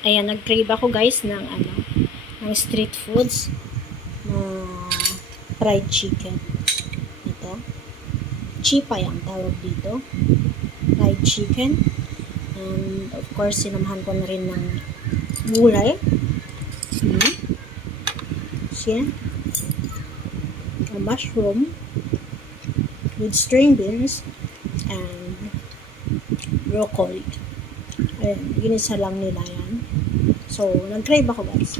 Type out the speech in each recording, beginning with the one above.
Ayan, nag-crave ako guys ng ng street foods na fried chicken. Ito. Chipay ang tawag dito. Fried chicken. And of course, sinamahan ko na rin ng gulay. Siya. A mushroom with string beans and broccoli. Ayan, ginisa lang nila yan. So, nag-crave ako guys.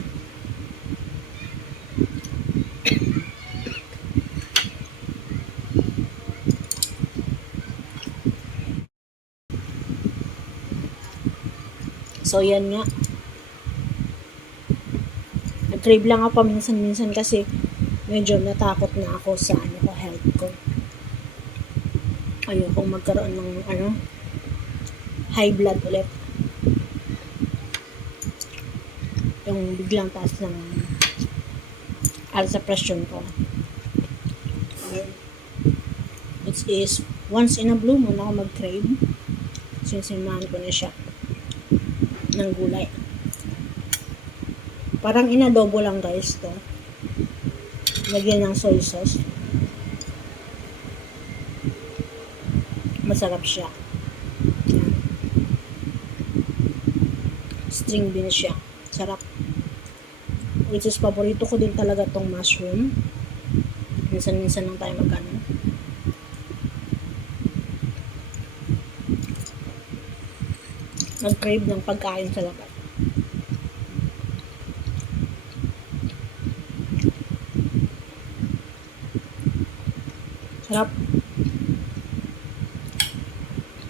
So, yan nga. Nag-crave lang ako minsan-minsan kasi medyo natakot na ako sa health ko. Ayokong magkaroon ng high blood ulit. Yung biglang taas ng alsa pressure ko. It is once in a blue moon ako mag-crave. Sinsimahan ko na siya ng gulay. Parang inadobo lang guys to. Lagyan ng soy sauce. Masarap siya. String beans siya. Sarap. Which is paborito ko din talaga tong mushroom. Minsan-minsan lang tayo mag-ano. Nag-crave ng pagkain sa labas. Sarap.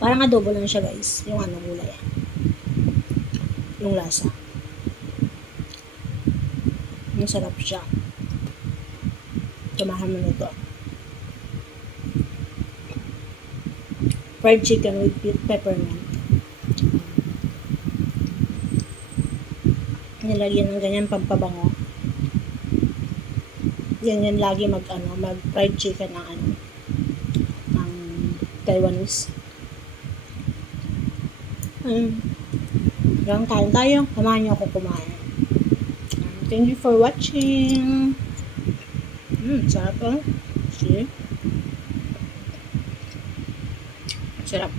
Parang adobo lang siya guys. Yung gulay. Yung lasa. Ang sarap siya. Tumahan mo na ito. Fried chicken with peppermint. Nilagyan ng ganyan pampabango. Yan lagi mag fried chicken ng ng Taiwanese. Hanggang kain tayo. Samahan niyo ako kumain. Thank you for watching. Sarap. See? Sarap.